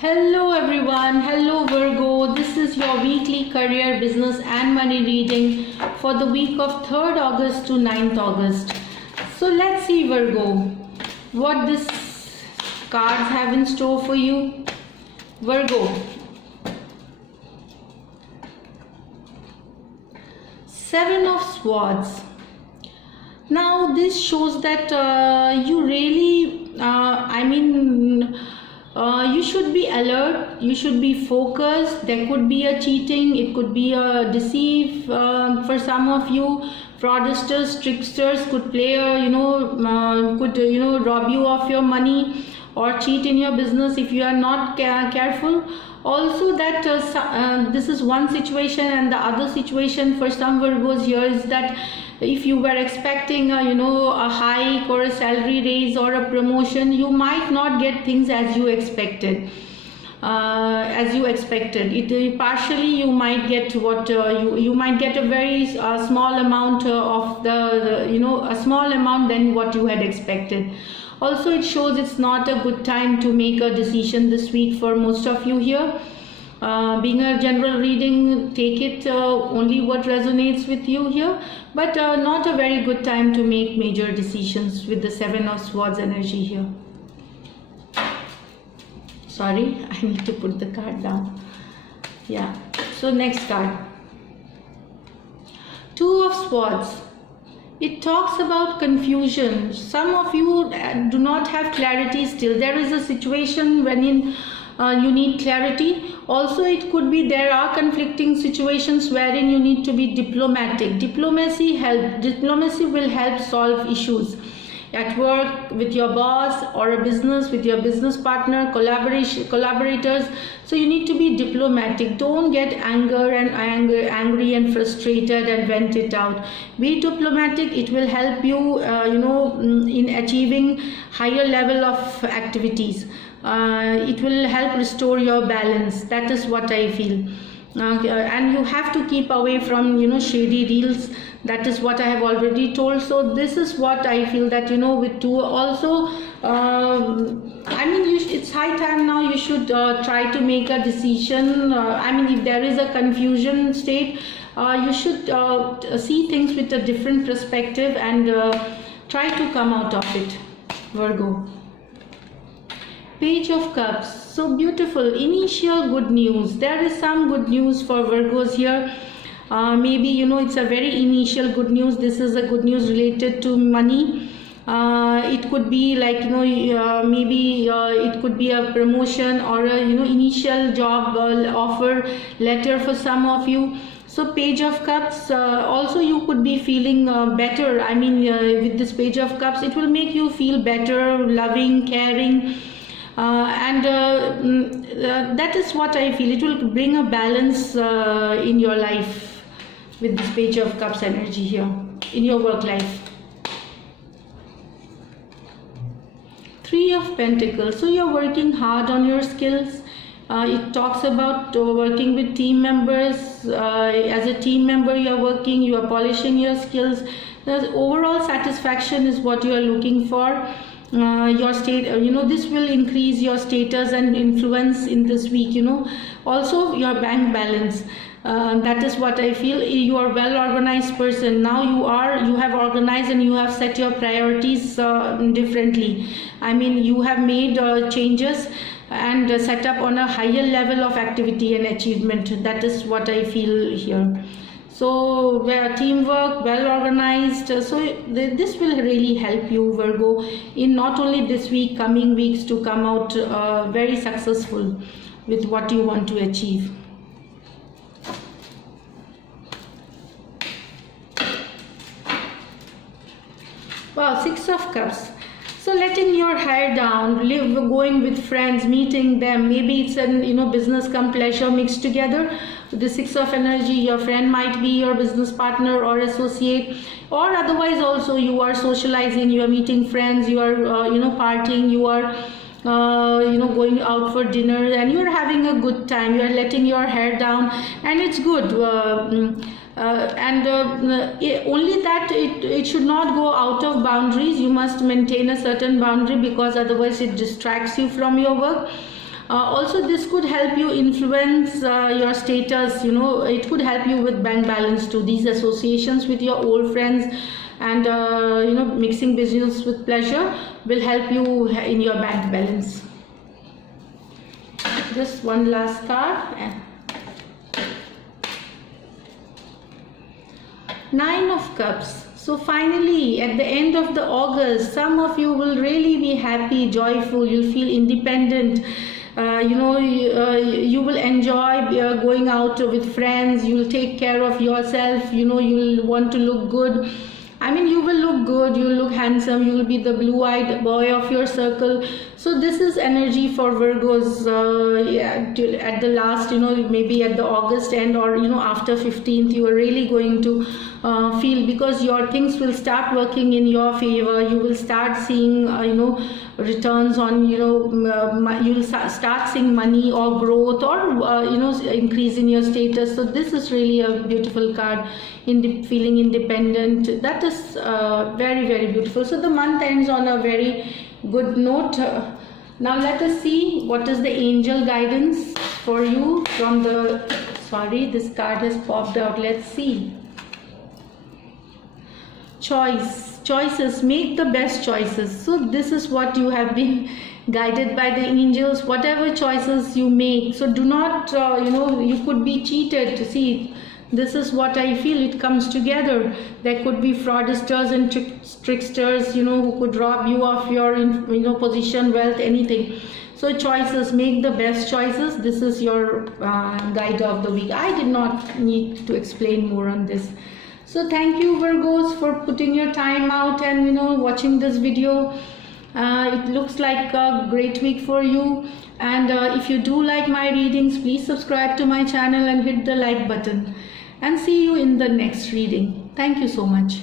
Hello everyone, hello Virgo. This is your weekly career, business and money reading for the week of 3rd August to 9th August. So let's see Virgo, what this cards have in store for you. Virgo, Seven of Swords. Now this shows that you really, you should be alert, you should be focused. There could be a cheating, it could be a deceive for some of you. Fraudsters, tricksters could play rob you of your money or cheat in your business if you are not careful. Also that this is one situation, and the other situation for some Virgos here is that if you were expecting a hike or a salary raise or a promotion, you might not get things as you expected. It partially you might get what you might get a very small amount of a small amount than what you had expected. Also it shows it's not a good time to make a decision this week for most of you here. Being a general reading, take it only what resonates with you here, but not a very good time to make major decisions with the Seven of Swords energy here. Sorry, I need to put the card down. Yeah, so next card, Two of Swords. It talks about confusion. Some of you do not have clarity still. There is a situation wherein you need clarity. Also it could be there are conflicting situations wherein you need to be diplomatic. Diplomacy will help solve issues at work, with your boss, or a business with your business partner, collaborators. So you need to be diplomatic. Don't get angry and frustrated and vent it out. Be diplomatic. It will help you in achieving higher level of activities. It will help restore your balance. That is what I feel. And you have to keep away from shady deals. That is what I have already told. So this is what I feel, that with two also it's high time now. You should try to make a decision. If there is a confusion state, you should see things with a different perspective and try to come out of it, Virgo. Page of Cups. So beautiful. Initial good news. There is some good news for Virgos here. Maybe it's a very initial good news. This is a good news related to money. It could be like maybe it could be a promotion or a initial job offer letter for some of you. So Page of Cups, also you could be feeling better. With this Page of Cups, it will make you feel better, loving, caring. That is what I feel. It will bring a balance in your life with this Page of Cups energy here in your work life. Three of Pentacles. So you're working hard on your skills. It talks about working with team members. As a team member you are working, you are polishing your skills. The overall satisfaction is what you are looking for. Your state, this will increase your status and influence in this week. Also your bank balance. That is what I feel. You are well organized person now. You have organized and you have set your priorities differently. You have made changes and set up on a higher level of activity and achievement. That is what I feel here. So teamwork, well organized. So this will really help you, Virgo, in not only this week, coming weeks, to come out very successful with what you want to achieve. Wow, Six of Cups. So letting your hair down, going with friends, meeting them. Maybe it's a business come pleasure mixed together. The Six of Energy, your friend might be your business partner or associate, or otherwise also you are socializing, you are meeting friends, you are partying, you are going out for dinner, and you are having a good time. You are letting your hair down, and it's good. Only that it should not go out of boundaries. You must maintain a certain boundary, because otherwise it distracts you from your work. Also, this could help you influence your status. It could help you with bank balance too. These associations with your old friends and mixing business with pleasure will help you in your bank balance. Just one last card. Nine of Cups. So finally, at the end of the August, some of you will really be happy, joyful. You'll feel independent. You will enjoy going out with friends. You'll take care of yourself. You'll want to look good. I mean, you will look good, you will look handsome, you will be the blue-eyed boy of your circle. So this is energy for Virgos at the last, maybe at the August end, or after 15th, you are really going to feel, because your things will start working in your favor. You will start seeing returns on, you'll start seeing money or growth, or increase in your status. So this is really a beautiful card. Feeling independent, that is very, very beautiful. So the month ends on a very good note. Now let us see what is the angel guidance for you from the, this card has popped out. Let's see. Choices, make the best choices. So this is what you have been guided by the angels, whatever choices you make. So do not, you could be cheated. See, this is what I feel, it comes together. There could be fraudsters and tricksters, who could rob you of your, position, wealth, anything. So choices, make the best choices. This is your guide of the week. I did not need to explain more on this. So thank you, Virgos, for putting your time out and, watching this video. It looks like a great week for you. And if you do like my readings, please subscribe to my channel and hit the like button. And see you in the next reading. Thank you so much.